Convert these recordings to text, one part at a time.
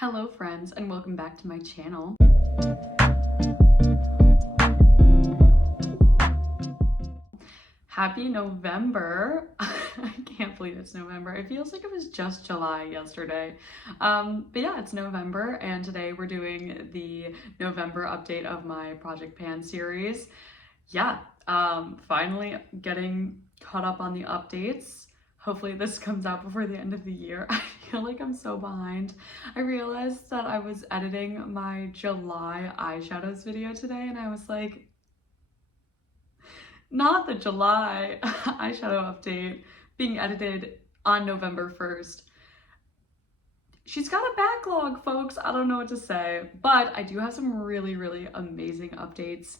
Hello friends, and welcome back to my channel. Happy November. I can't believe it's November. It feels like it was just July yesterday. But yeah, it's November, and today we're doing the November update of my Project Pan series. Yeah, finally getting caught up on the updates. Hopefully this comes out before the end of the year. I feel like I'm so behind. I realized that I was editing my July eyeshadows video today, and I was like, not the July eyeshadow update being edited on November 1st. She's got a backlog, folks. I don't know what to say, but I do have some really amazing updates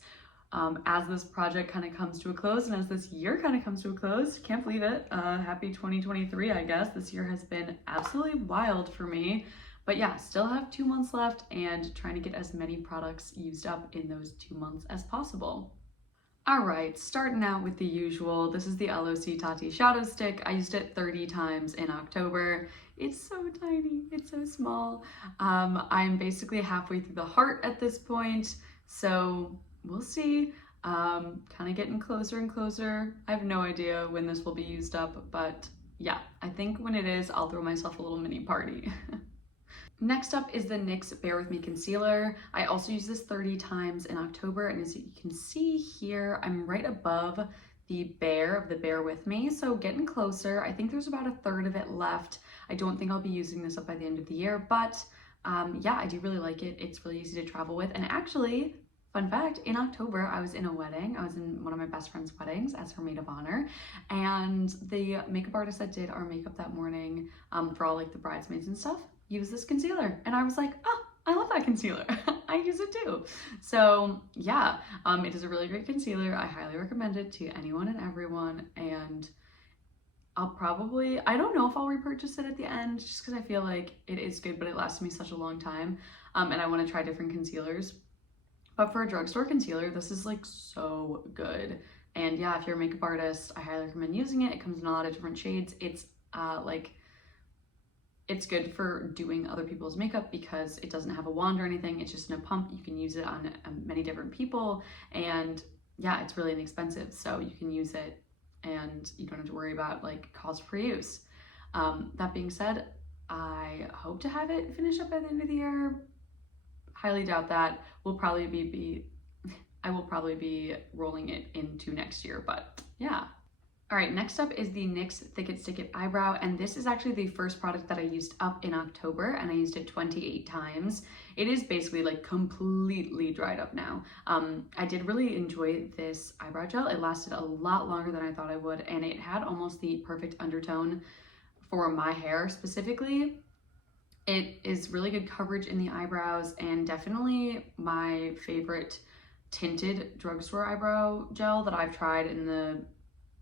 as this project kind of comes to a close and as this year kind of comes to a close. Can't believe it. Happy 2023, I guess. This year has been absolutely wild for me. But yeah, still have 2 months left and trying to get as many products used up in those 2 months as possible. All right, starting out with the usual. This is the LOC Tati Shadow Stick. I used it 30 times in October. It's so tiny, it's so small. I'm basically halfway through the heart at this point, so we'll see. Kind of getting closer and closer. I have no idea when this will be used up, but yeah, I think when it is, I'll throw myself a little mini party. Next up is the NYX Bear With Me Concealer. I also used this 30 times in October, and as you can see here, I'm right above the Bear With Me, so getting closer. I think there's about a third of it left. I don't think I'll be using this up by the end of the year, but yeah, I do really like it. It's really easy to travel with, and actually, fun fact, in October, I was in a wedding. I was in one of my best friend's weddings as her maid of honor, and the makeup artist that did our makeup that morning for all like the bridesmaids and stuff used this concealer, and I was like, oh, I love that concealer. I use it too. So yeah, it is a really great concealer. I highly recommend it to anyone and everyone, and I don't know if I'll repurchase it at the end just because I feel like it is good, but it lasted me such a long time, and I want to try different concealers. But for a drugstore concealer, this is like so good. And yeah, if you're a makeup artist, I highly recommend using it. It comes in a lot of different shades. It's good for doing other people's makeup because it doesn't have a wand or anything. It's just in a pump. You can use it on many different people. And yeah, it's really inexpensive. So you can use it and you don't have to worry about like cost per use. That being said, I hope to have it finished up by the end of the year. Highly doubt that. I will probably be rolling it into next year, but yeah. All right, next up is the NYX Thick It Stick It Eyebrow, and this is actually the first product that I used up in October, and I used it 28 times. It is basically like completely dried up now. I did really enjoy this eyebrow gel. It lasted a lot longer than I thought I would, and it had almost the perfect undertone for my hair specifically. It is really good coverage in the eyebrows, and definitely my favorite tinted drugstore eyebrow gel that I've tried in the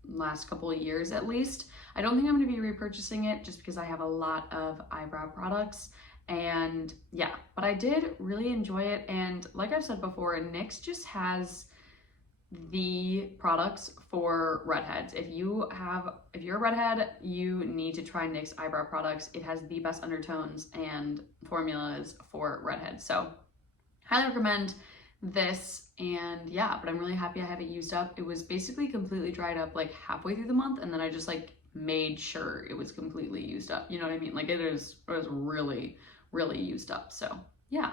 last couple of years at least. I don't think I'm going to be repurchasing it just because I have a lot of eyebrow products, and yeah, but I did really enjoy it. And like I've said before, NYX just has the products for redheads. If you're a redhead, you need to try NYX eyebrow products. It has the best undertones and formulas for redheads, so highly recommend this. And yeah, but I'm really happy I have it used up. It was basically completely dried up like halfway through the month, and then I just like made sure it was completely used up, you know what I mean? Like it was really used up. So yeah.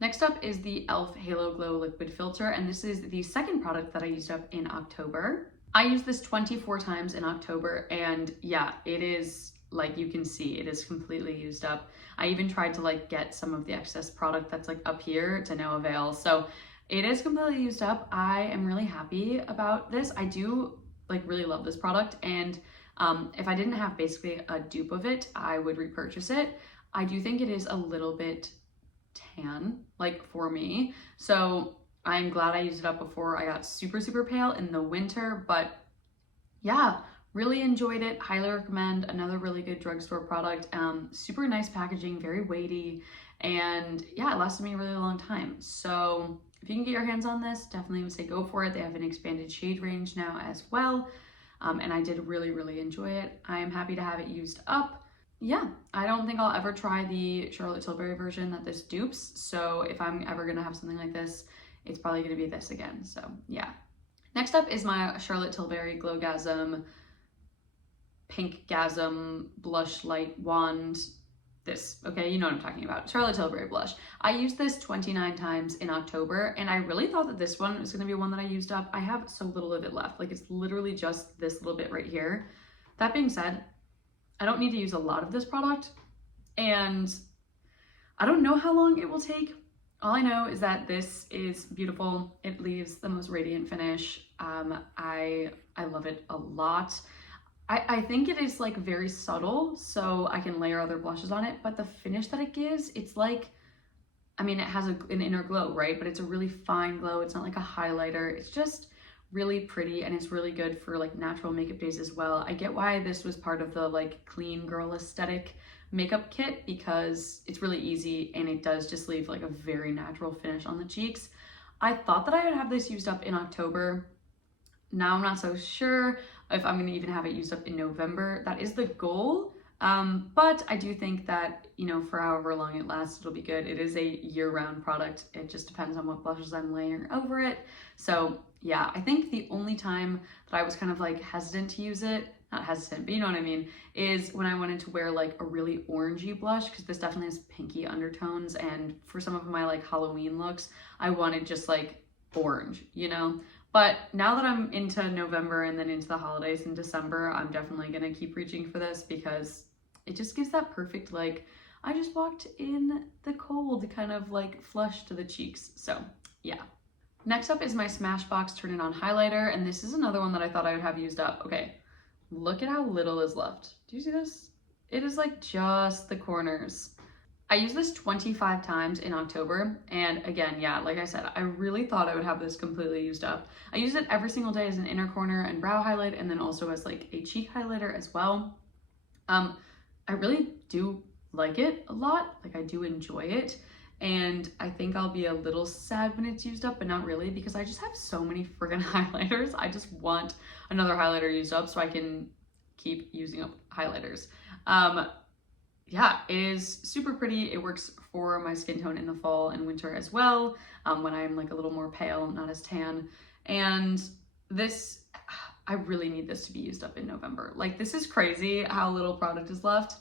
Next up is the e.l.f. Halo Glow Liquid Filter, and this is the second product that I used up in October. I used this 24 times in October, and yeah, it is, like you can see, it is completely used up. I even tried to like get some of the excess product that's like up here to no avail. So it is completely used up. I am really happy about this. I do like really love this product, and if I didn't have basically a dupe of it, I would repurchase it. I do think it is a little bit tan, like for me. So I'm glad I used it up before I got super pale in the winter, but yeah, really enjoyed it. Highly recommend. Another really good drugstore product. Super nice packaging, very weighty, and yeah, it lasted me a really long time. So if you can get your hands on this, definitely would say go for it. They have an expanded shade range now as well, and I did really enjoy it. I am happy to have it used up. yeah, I don't think I'll ever try the Charlotte Tilbury version that this dupes. So if I'm ever gonna have something like this, it's probably gonna be this again. So yeah. Next up is my Charlotte Tilbury Glowgasm Pink Gasm Blush Light Wand. This, okay, you know what I'm talking about. Charlotte Tilbury blush. I used this 29 times in October, and I really thought that this one was gonna be one that I used up. I have so little of it left. Like, it's literally just this little bit right here. That being said, I don't need to use a lot of this product, and I don't know how long it will take. All I know is that this is beautiful. It leaves the most radiant finish. I love it a lot. I think it is like very subtle, so I can layer other blushes on it, but the finish that it gives, it's like, I mean, it has an inner glow, right? But it's a really fine glow. It's not like a highlighter. It's just really pretty, and it's really good for like natural makeup days as well. I get why this was part of the like clean girl aesthetic makeup kit, because it's really easy and it does just leave like a very natural finish on the cheeks. I thought that I would have this used up in October. Now I'm not so sure if I'm going to even have it used up in November. That is the goal. But I do think that, you know, for however long it lasts, it'll be good. It is a year-round product. It just depends on what blushes I'm layering over it. So yeah, I think the only time that I was kind of like hesitant to use it, not hesitant, but you know what I mean, is when I wanted to wear like a really orangey blush, because this definitely has pinky undertones, and for some of my like Halloween looks, I wanted just like orange, you know? But now that I'm into November and then into the holidays in December, I'm definitely gonna keep reaching for this, because it just gives that perfect, like, I just walked in the cold kind of like flush to the cheeks. So yeah. Next up is my Smashbox Turn It On highlighter, and this is another one that I thought I would have used up. Okay, look at how little is left. Do you see this? It is like just the corners. I used this 25 times in October, and again, yeah, like I said, I really thought I would have this completely used up. I used it every single day as an inner corner and brow highlight, and then also as like a cheek highlighter as well. I really do like it a lot. Like, I do enjoy it, and I think I'll be a little sad when it's used up, but not really, because I just have so many friggin' highlighters. I just want another highlighter used up so I can keep using up highlighters. Yeah, it is super pretty. It works for my skin tone in the fall and winter as well, when I'm like a little more pale, not as tan. And this, I really need this to be used up in November. Like, this is crazy how little product is left.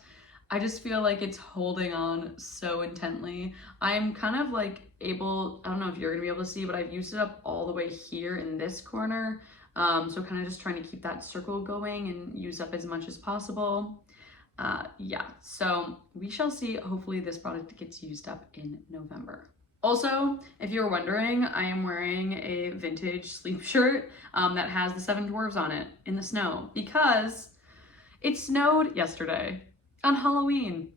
I just feel like it's holding on so intently. I'm kind of like able, I don't know if you're gonna be able to see, but I've used it up all the way here in this corner. So kind of just trying to keep that circle going and use up as much as possible. Yeah, so we shall see. Hopefully this product gets used up in November. Also, if you're wondering, I am wearing a vintage sleep shirt that has the 7 dwarves on it in the snow, because it snowed yesterday on Halloween.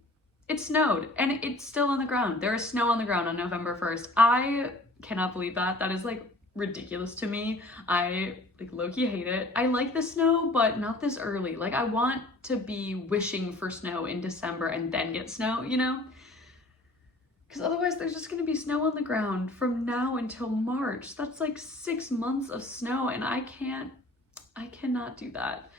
It snowed, and it's still on the ground. There is snow on the ground on November 1st. I cannot believe that. That is like ridiculous to me. I like low-key hate it. I like the snow, but not this early. Like, I want to be wishing for snow in December and then get snow, you know? Because otherwise there's just gonna be snow on the ground from now until March. That's like 6 months of snow, and I cannot do that.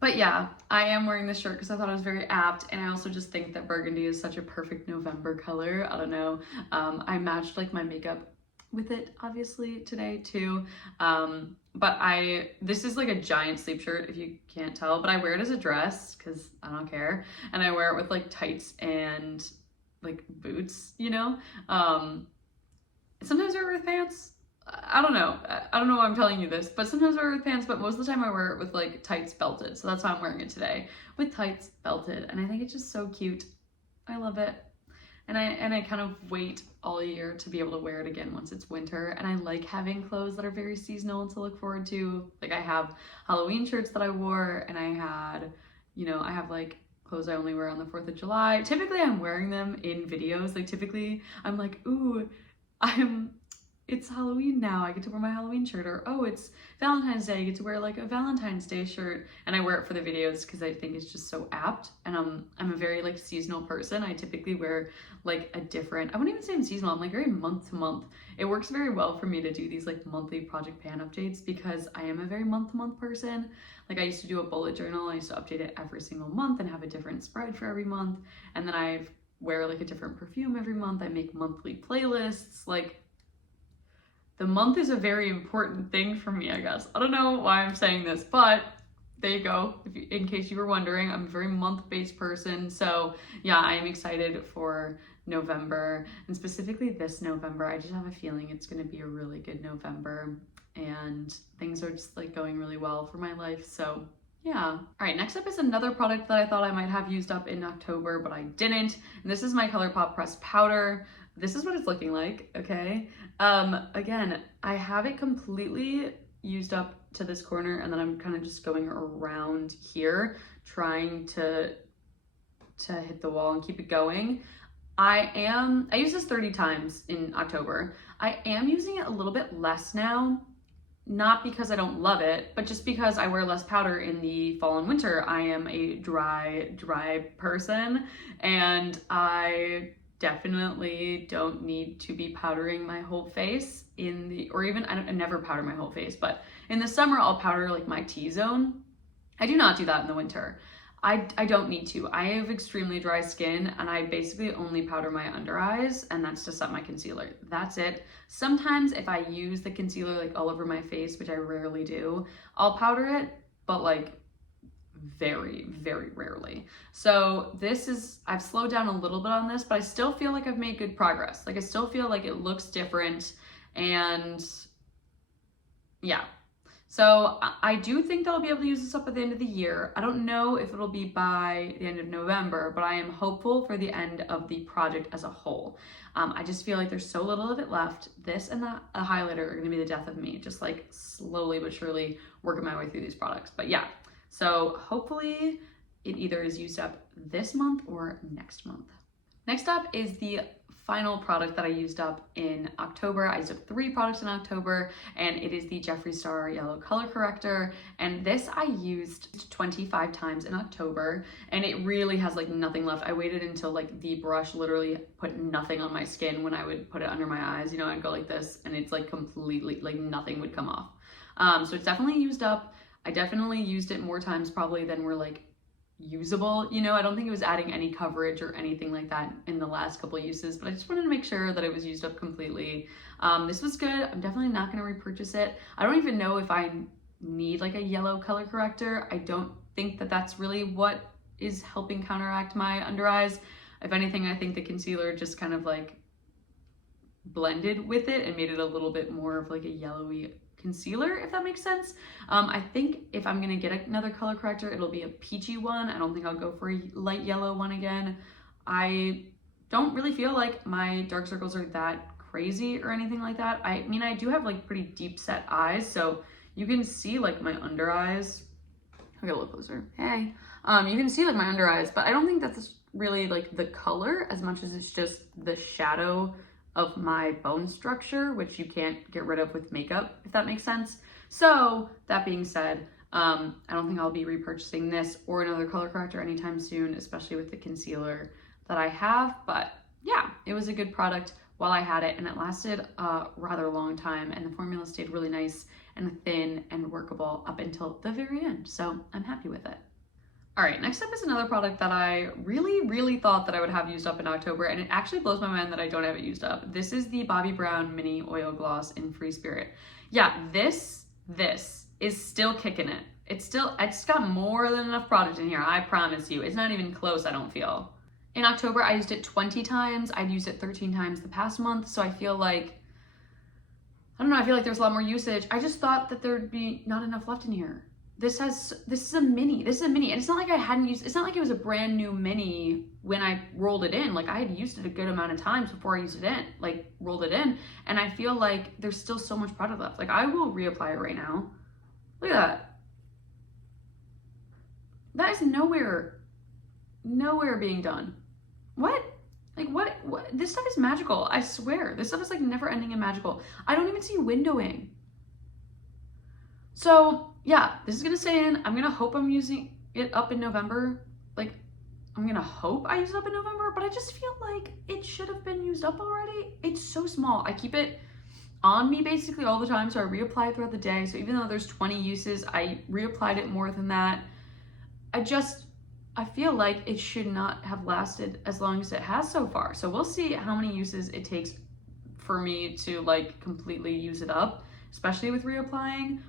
But yeah, I am wearing this shirt because I thought it was very apt, and I also just think that burgundy is such a perfect November color. I don't know. I matched like my makeup with it obviously today too. But this is like a giant sleep shirt if you can't tell, but I wear it as a dress because I don't care, and I wear it with like tights and like boots, you know. Sometimes I wear it with pants. I don't know why I'm telling you this, but sometimes I wear it with pants, but most of the time I wear it with like tights belted, so that's why I'm wearing it today, with tights belted, and I think it's just so cute. I love it. And I kind of wait all year to be able to wear it again once it's winter. And I like having clothes that are very seasonal to look forward to. Like, I have Halloween shirts that I wore, and I had, you know, I have like clothes I only wear on the 4th of July. Typically I'm wearing them in videos. Like, typically I'm like, ooh, I'm it's Halloween now, I get to wear my Halloween shirt, or oh, it's Valentine's Day, I get to wear like a Valentine's Day shirt, and I wear it for the videos because I think it's just so apt. And I'm a very like seasonal person. I typically wear like a different, I wouldn't even say I'm seasonal, I'm like very month to month. It works very well for me to do these like monthly project pan updates because I am a very month to month person. Like I used to do a bullet journal, I used to update it every single month and have a different spread for every month. And then I wear like a different perfume every month. I make monthly playlists. Like the month is a very important thing for me, I guess. I don't know why I'm saying this, but there you go. In case you were wondering, I'm a very month-based person. So yeah, I am excited for November, and specifically this November. I just have a feeling it's going to be a really good November, and things are just like going really well for my life. So yeah. All right, next up is another product that I thought I might have used up in October, but I didn't. And this is my Colourpop pressed powder. This is what it's looking like, okay? Again, I have it completely used up to this corner, and then I'm kind of just going around here, trying to hit the wall and keep it going. I used this 30 times in October. I am using it a little bit less now. Not because I don't love it, but just because I wear less powder in the fall and winter. I am a dry person, and I definitely don't need to be powdering my whole face in the, or even, I never powder my whole face, but in the summer I'll powder like my T-zone. I do not do that in the winter. I don't need to. I have extremely dry skin, and I basically only powder my under eyes, and that's to set my concealer. That's it. Sometimes if I use the concealer like all over my face, which I rarely do, I'll powder it, but like very, very rarely. So this is, I've slowed down a little bit on this, but I still feel like I've made good progress. Like I still feel like it looks different, and yeah. So I do think that I'll be able to use this up at the end of the year. I don't know if it'll be by the end of November, but I am hopeful for the end of the project as a whole. I just feel like there's so little of it left. This and the highlighter are gonna be the death of me, just like slowly but surely working my way through these products. But yeah, so hopefully it either is used up this month or next month. Next up is the final product that I used up in October. I used up 3 products in October, and it is the Jeffree Star Yellow Color Corrector. And this I used 25 times in October, and it really has like nothing left. I waited until like the brush literally put nothing on my skin when I would put it under my eyes. You know, I'd go like this, and it's like completely, like nothing would come off. So it's definitely used up. I definitely used it more times probably than were like usable. You know, I don't think it was adding any coverage or anything like that in the last couple of uses, but I just wanted to make sure that it was used up completely. This was good. I'm definitely not going to repurchase it. I don't even know if I need like a yellow color corrector. I don't think that that's really what is helping counteract my under eyes. If anything, I think the concealer just kind of like blended with it and made it a little bit more of like a yellowy concealer, if that makes sense. I think if I'm gonna get another color corrector, it'll be a peachy one. I don't think I'll go for a light yellow one again. I don't really feel like my dark circles are that crazy or anything like that. I mean, I do have like pretty deep set eyes, so you can see like my under eyes. I'll get a little closer. Hey. You can see like my under eyes, but I don't think that's really like the color as much as it's just the shadow of my bone structure, which you can't get rid of with makeup, if that makes sense. So that being said, I don't think I'll be repurchasing this or another color corrector anytime soon, especially with the concealer that I have. But yeah, it was a good product while I had it, and it lasted a rather long time, and the formula stayed really nice and thin and workable up until the very end. So I'm happy with it. All right, next up is another product that I really thought that I would have used up in October, and it actually blows my mind that I don't have it used up. This is the Bobbi Brown Mini Oil Gloss in Free Spirit. Yeah, this is still kicking it. It's got more than enough product in here, I promise you. It's not even close, I don't feel. In October, I used it 20 times. I'd used it 13 times the past month, so I feel like, I don't know, I feel like there's a lot more usage. I just thought that there'd be not enough left in here. This is a mini, and it's not like I hadn't used, it's not like it was a brand new mini when I rolled it in. Like I had used it a good amount of times before I used it in, like rolled it in, and I feel like there's still so much product left. Like I will reapply it right now. Look at that. That is nowhere being done. What? Like what? this stuff is magical. I swear. This stuff is like never ending and magical. I don't even see windowing. So yeah, this is gonna stay in. I'm gonna hope I'm using it up in November. Like, I'm gonna hope I use it up in November, but I just feel like it should have been used up already. It's so small. I keep it on me basically all the time, so I reapply it throughout the day. So even though there's 20 uses, I reapplied it more than that. I feel like it should not have lasted as long as it has so far. So we'll see how many uses it takes for me to like completely use it up, especially with reapplying.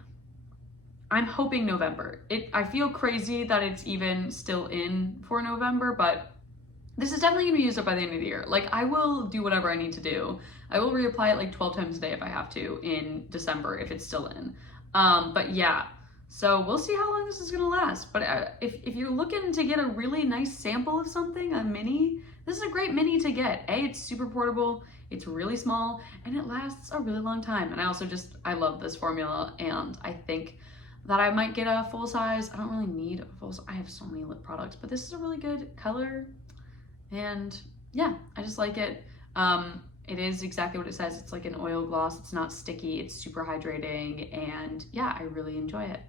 I'm hoping November. I feel crazy that it's even still in for November, but this is definitely gonna be used up by the end of the year. Like, I will do whatever I need to do. I will reapply it like 12 times a day if I have to in December if it's still in. But yeah, so we'll see how long this is gonna last. But if you're looking to get a really nice sample of something, a mini, this is a great mini to get. It's super portable, it's really small, and it lasts a really long time. And I love this formula, and I think that I might get a full size. I don't really need a full size. I have so many lip products, but this is a really good color. And yeah, I just like it. It is exactly what it says. It's like an oil gloss. It's not sticky. It's super hydrating. And yeah, I really enjoy it.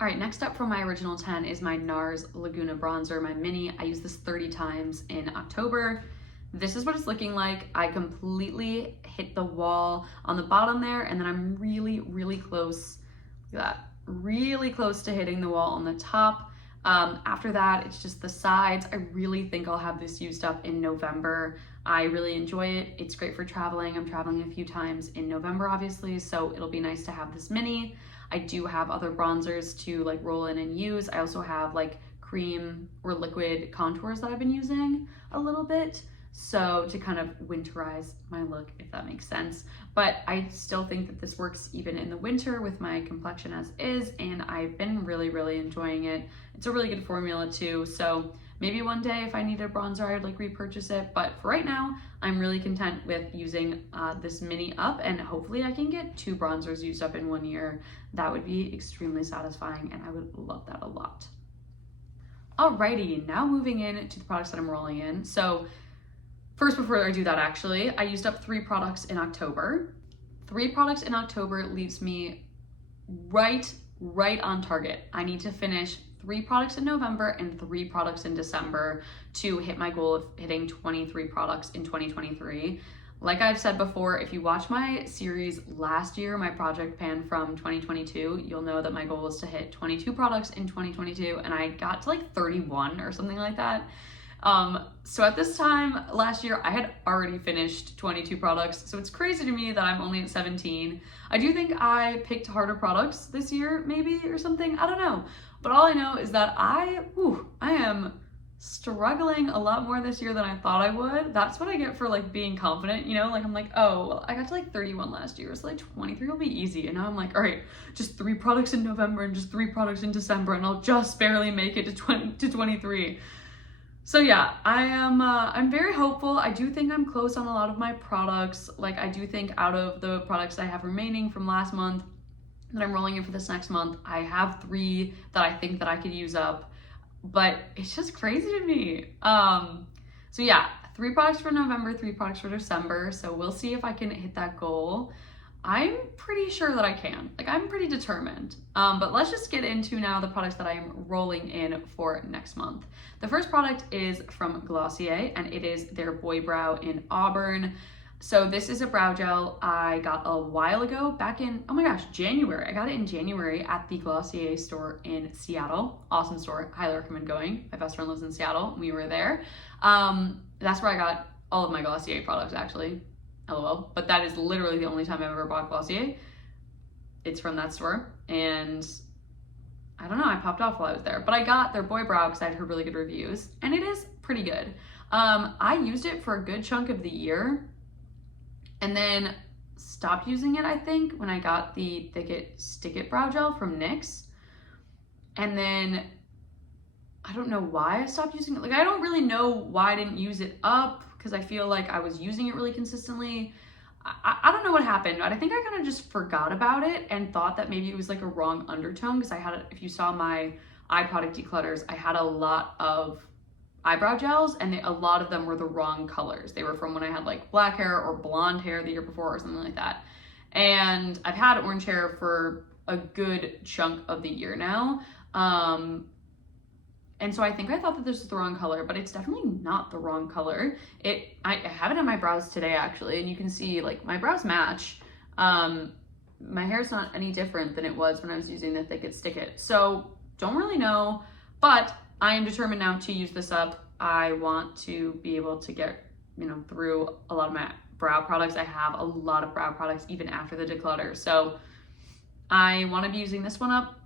All right, next up from my original 10 is my Nars Laguna Bronzer, my mini. I used this 30 times in October. This is what it's looking like. I completely hit the wall on the bottom there, and then I'm really, really close. Look at that. Really close to hitting the wall on the top. After that, it's just the sides. I really think I'll have this used up in November. I really enjoy it. It's great for traveling. I'm traveling a few times in November, obviously, so it'll be nice to have this mini. I do have other bronzers to like roll in and use. I also have like cream or liquid contours that I've been using a little bit. So to kind of winterize my look, if that makes sense. But I still think that this works even in the winter with my complexion as is, and I've been really, really enjoying it. It's a really good formula too, so maybe one day if I need a bronzer, I'd like repurchase it. But for right now, I'm really content with using this mini up, and hopefully I can get 2 bronzers used up in 1 year. That would be extremely satisfying, and I would love that a lot. Alrighty, now moving in to the products that I'm rolling in. So first, before I do that, actually, I used up 3 products in October. 3 products in October leaves me right on target. I need to finish 3 products in November and 3 products in December to hit my goal of hitting 23 products in 2023. Like I've said before, if you watch my series last year, my project pan from 2022, you'll know that my goal was to hit 22 products in 2022, and I got to like 31 or something like that. So at this time last year, I had already finished 22 products. So it's crazy to me that I'm only at 17. I do think I picked harder products this year, maybe, or something. I don't know. But all I know is that I am struggling a lot more this year than I thought I would. That's what I get for like being confident, you know? Like I'm like, oh, well, I got to like 31 last year, so like 23 will be easy. And now I'm like, all right, just 3 products in November and just 3 products in December, and I'll just barely make it to 23. So yeah, I'm very hopeful. I do think I'm close on a lot of my products. Like I do think out of the products I have remaining from last month that I'm rolling in for this next month, I have 3 that I think that I could use up, but it's just crazy to me. So yeah, 3 products for November, 3 products for December. So we'll see if I can hit that goal. I'm pretty sure that I can. Like I'm pretty determined. But let's just get into now the products that I am rolling in for next month. The first product is from Glossier, and it is their Boy Brow in Auburn. So this is a brow gel I got a while ago, back in, oh my gosh, January. I got it in January at the Glossier store in Seattle. Awesome store, highly recommend going. My best friend lives in Seattle, we were there. That's where I got all of my Glossier products actually. LOL, but that is literally the only time I've ever bought Glossier. It's from that store, and I don't know, I popped off while I was there, but I got their Boy Brow because I had heard really good reviews, and it is pretty good. I used it for a good chunk of the year, and then stopped using it, I think, when I got the Thick It Stick It Brow Gel from NYX, and then I don't know why I stopped using it. Like, I don't really know why I didn't use it up, because I feel like I was using it really consistently. I don't know what happened, but I think I kind of just forgot about it and thought that maybe it was like a wrong undertone, because I had, if you saw my eye product declutters, I had a lot of eyebrow gels, and a lot of them were the wrong colors. They were from when I had like black hair or blonde hair the year before or something like that. And I've had orange hair for a good chunk of the year now. And so I think I thought that this was the wrong color, but it's definitely not the wrong color. I have it on my brows today actually, and you can see like my brows match. My hair's not any different than it was when I was using the Thick It Stick It. So don't really know, but I am determined now to use this up. I want to be able to get, you know, through a lot of my brow products. I have a lot of brow products even after the declutter. So I want to be using this one up.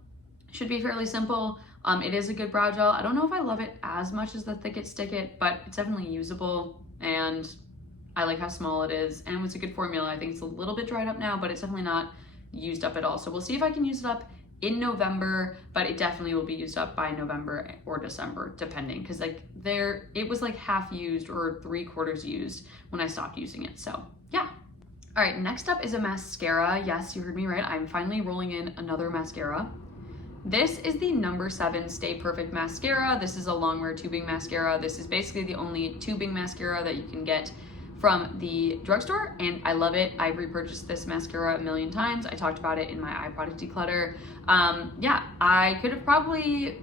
Should be fairly simple. It is a good brow gel. I don't know if I love it as much as the Thick It Stick It, but it's definitely usable, and I like how small it is, and it's a good formula. I think it's a little bit dried up now, but it's definitely not used up at all. So we'll see if I can use it up in November, but it definitely will be used up by November or December, depending, because like it was like half used or 3/4 used when I stopped using it. So yeah. All right, next up is a mascara. Yes, you heard me right. I'm finally rolling in another mascara. This is the No. 7 Stay Perfect Mascara. This is a longwear tubing mascara. This is basically the only tubing mascara that you can get from the drugstore, and I love it. I've repurchased this mascara a million times. I talked about it in my eye product declutter. Yeah, I could have probably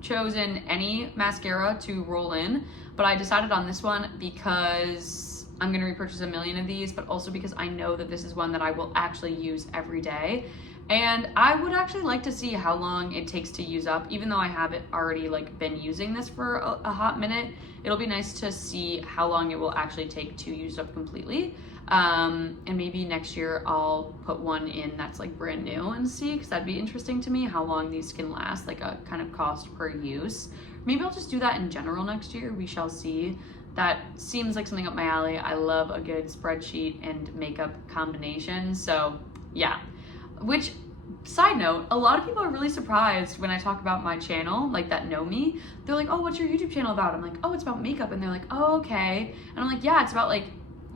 chosen any mascara to roll in, but I decided on this one because I'm gonna repurchase a million of these, but also because I know that this is one that I will actually use every day. And I would actually like to see how long it takes to use up, even though I have already like been using this for a hot minute. It'll be nice to see how long it will actually take to use up completely. And maybe next year I'll put one in that's like brand new and see, because that'd be interesting to me how long these can last, like a kind of cost per use. Maybe I'll just do that in general next year. We shall see. That seems like something up my alley. I love a good spreadsheet and makeup combination. So yeah. Which, side note, a lot of people are really surprised when I talk about my channel, like that know me. They're like, oh, what's your YouTube channel about? I'm like, oh, it's about makeup. And they're like, oh, okay. And I'm like, yeah, it's about like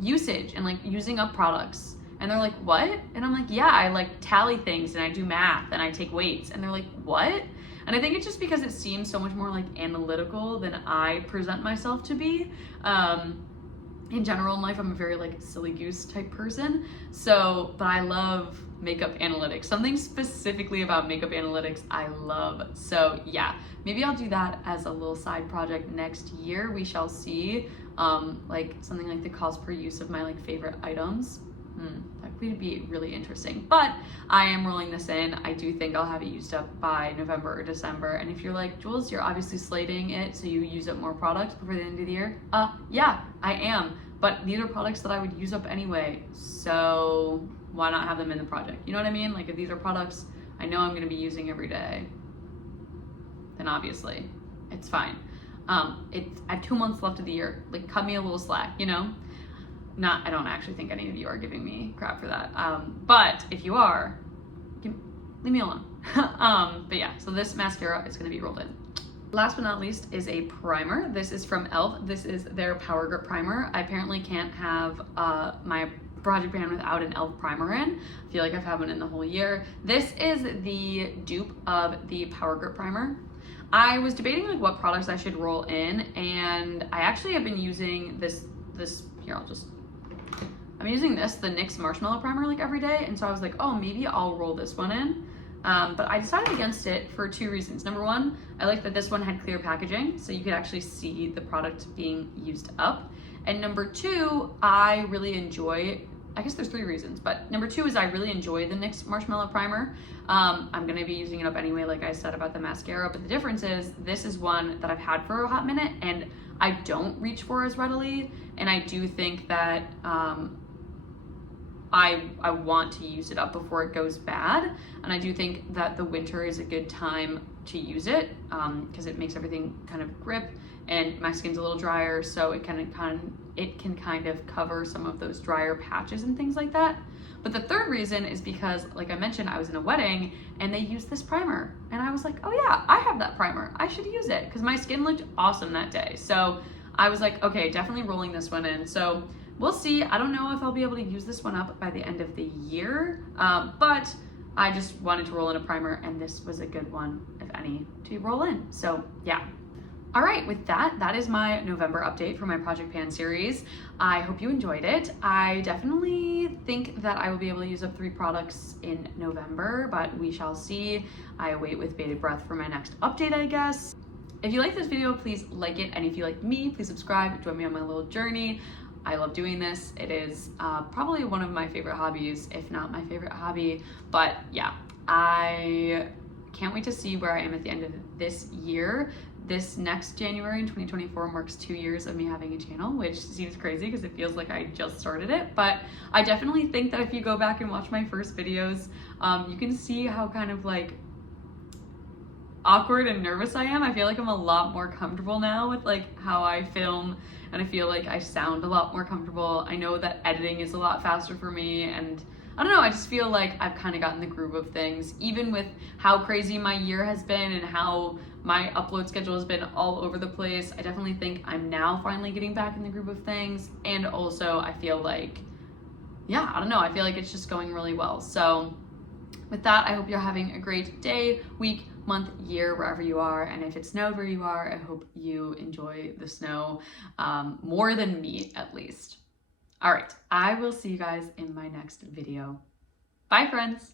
usage and like using up products. And they're like, what? And I'm like, yeah, I like tally things and I do math and I take weights. And they're like, what? And I think it's just because it seems so much more like analytical than I present myself to be. In general in life, I'm a very like silly goose type person. So, but I love makeup analytics. Something specifically about makeup analytics I love. So yeah, maybe I'll do that as a little side project next year. We shall see. Like something like the cost per use of my like favorite items. That could be really interesting. But I am rolling this in. I do think I'll have it used up by November or December. And if you're like, Jules, you're obviously slating it so you use up more products before the end of the year. Yeah, I am. But these are products that I would use up anyway. So why not have them in the project? You know what I mean? Like if these are products I know I'm gonna be using every day, then obviously it's fine. I have 2 months left of the year. Like cut me a little slack, you know? I don't actually think any of you are giving me crap for that. But if you are, leave me alone. But yeah, so this mascara is gonna be rolled in. Last but not least is a primer. This is from e.l.f. This is their Power Grip Primer. I apparently can't have my project pan without an e.l.f. primer in. I feel like I've had one in the whole year. This is the dupe of the Power Grip Primer. I was debating like what products I should roll in, and I actually have been using this here, I'm using the NYX Marshmallow Primer like every day, and so I was like, oh, maybe I'll roll this one in. But I decided against it for 2 reasons. Number one, I like that this one had clear packaging, so you could actually see the product being used up. And number two, I really enjoy, I guess there's 3 reasons, but number 2 is I really enjoy the NYX Marshmallow Primer. I'm gonna be using it up anyway, like I said about the mascara, but the difference is this is one that I've had for a hot minute and I don't reach for as readily, and I do think that I want to use it up before it goes bad, and I do think that the winter is a good time to use it because it makes everything kind of grip, and my skin's a little drier, so it can kind of cover some of those drier patches and things like that. But the third reason is because, like I mentioned, I was in a wedding and they used this primer, and I was like, oh yeah, I have that primer, I should use it, because my skin looked awesome that day. So I was like, okay, definitely rolling this one in. So we'll see. I don't know if I'll be able to use this one up by the end of the year, but I just wanted to roll in a primer, and this was a good one, if any, to roll in. So yeah. All right, with that, that is my November update for my Project Pan series. I hope you enjoyed it. I definitely think that I will be able to use up 3 products in November, but we shall see. I await with bated breath for my next update, I guess. If you like this video, please like it. And if you like me, please subscribe, join me on my little journey. I love doing this. It is probably one of my favorite hobbies, if not my favorite hobby. But yeah, I can't wait to see where I am at the end of this year. This next January in 2024 marks 2 years of me having a channel, which seems crazy because it feels like I just started it. But I definitely think that if you go back and watch my first videos, you can see how kind of like awkward and nervous I am. I feel like I'm a lot more comfortable now with like how I film, and I feel like I sound a lot more comfortable. I know that editing is a lot faster for me, and I don't know, I just feel like I've kind of gotten the groove of things, even with how crazy my year has been and how my upload schedule has been all over the place. I definitely think I'm now finally getting back in the groove of things. And also I feel like, yeah, I don't know, I feel like it's just going really well. So with that, I hope you're having a great day, week, month, year, wherever you are. And if it snowed where you are, I hope you enjoy the snow more than me, at least. All right, I will see you guys in my next video. Bye, friends.